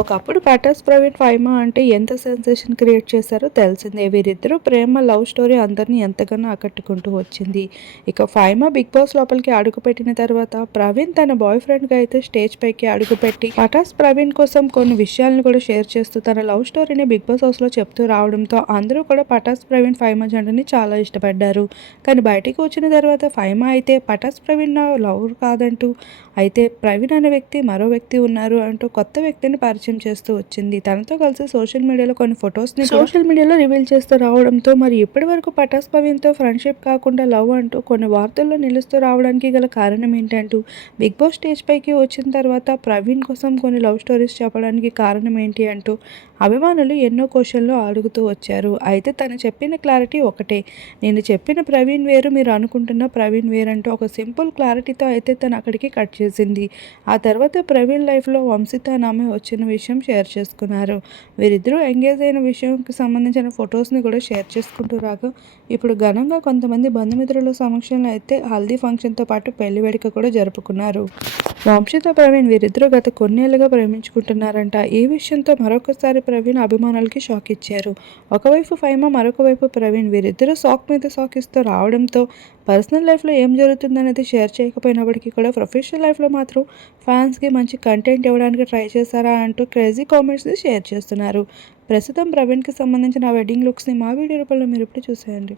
ఒకప్పుడు పటాస్ ప్రవీణ్ ఫైమా అంటే ఎంత సెన్సేషన్ క్రియేట్ చేశారో తెలిసిందే. వీరిద్దరూ ప్రేమ లవ్ స్టోరీ అందరినీ ఎంతగానో ఆకట్టుకుంటూ వచ్చింది. ఇక ఫైమా బిగ్ బాస్ లోపలికి అడుగుపెట్టిన తర్వాత ప్రవీణ్ తన బాయ్ ఫ్రెండ్గా అయితే స్టేజ్ పైకి అడుగుపెట్టి పటాస్ ప్రవీణ్ కోసం కొన్ని విషయాలను కూడా షేర్ చేస్తూ తన లవ్ స్టోరీని బిగ్ బాస్ హౌస్లో చెప్తూ రావడంతో అందరూ కూడా పటాస్ ప్రవీణ్ ఫైమా జంటని చాలా ఇష్టపడ్డారు. కానీ బయటికి వచ్చిన తర్వాత ఫైమా అయితే పటాస్ ప్రవీణ్ నా లవ్ కాదంటూ, అయితే ప్రవీణ్ అనే వ్యక్తి మరో వ్యక్తి ఉన్నారు అంటూ కొత్త వ్యక్తిని పరిచయం చేస్తూ వచ్చింది. తనతో కలిసి సోషల్ మీడియాలో కొన్ని ఫొటోస్ని సోషల్ మీడియాలో రివీల్ చేస్తూ రావడంతో మరి ఇప్పటి వరకు పటాస్ ప్రవీణ్తో ఫ్రెండ్షిప్ కాకుండా లవ్ అంటూ కొన్ని వార్తల్లో నిలుస్తూ రావడానికి గల కారణం ఏంటంటూ బిగ్ బాస్ స్టేజ్ పైకి వచ్చిన తర్వాత ప్రవీణ్ కోసం కొన్ని లవ్ స్టోరీస్ చెప్పడానికి కారణం ఏంటి అంటూ అభిమానులు ఎన్నో క్వశ్చన్లు అడుగుతూ వచ్చారు. అయితే తను చెప్పిన క్లారిటీ ఒకటే, నేను చెప్పిన ప్రవీణ్ వేరు, మీరు అనుకుంటున్న ప్రవీణ్ వేరు అంటూ ఒక సింపుల్ క్లారిటీతో అయితే తను అక్కడికి కట్ చేసింది. ఆ తర్వాత ప్రవీణ్ లైఫ్లో వంశిత అనే ఆమె వచ్చిన విషయం షేర్ చేసుకున్నారు. వీరిద్దరూ ఎంగేజ్ అయిన విషయంకి సంబంధించిన ఫొటోస్ని కూడా షేర్ చేసుకుంటూ రాగా ఇప్పుడు ఘనంగా కొంతమంది బంధుమిత్రుల సమక్షంలో అయితే హల్దీ ఫంక్షన్తో పాటు పెళ్లి వేడుక కూడా జరుపుకున్నారు. వంశిత ప్రవీణ్ వీరిద్దరూ గత కొన్నేళ్లుగా ప్రేమించుకుంటున్నారంట. ఈ విషయంతో మరొకసారి ప్రవీణ్ అభిమానులకి షాక్ ఇచ్చారు. ఒకవైపు ఫైమా, మరొక వైపు ప్రవీణ్ వీరిద్దరూ షాక్ మీద షాక్ ఇస్తూ రావడంతో పర్సనల్ లైఫ్లో ఏం జరుగుతుందనేది షేర్ చేయకపోయినప్పటికీ కూడా ప్రొఫెషనల్ లైఫ్లో మాత్రం ఫ్యాన్స్కి మంచి కంటెంట్ ఇవ్వడానికి ట్రై చేశారా అంటూ క్రేజీ కామెంట్స్ని షేర్ చేస్తున్నారు. ప్రస్తుతం ప్రవీణ్కి సంబంధించిన వెడ్డింగ్ లుక్స్ని మా వీడియో రూపంలో మీరు ఇప్పుడు చూసేయండి.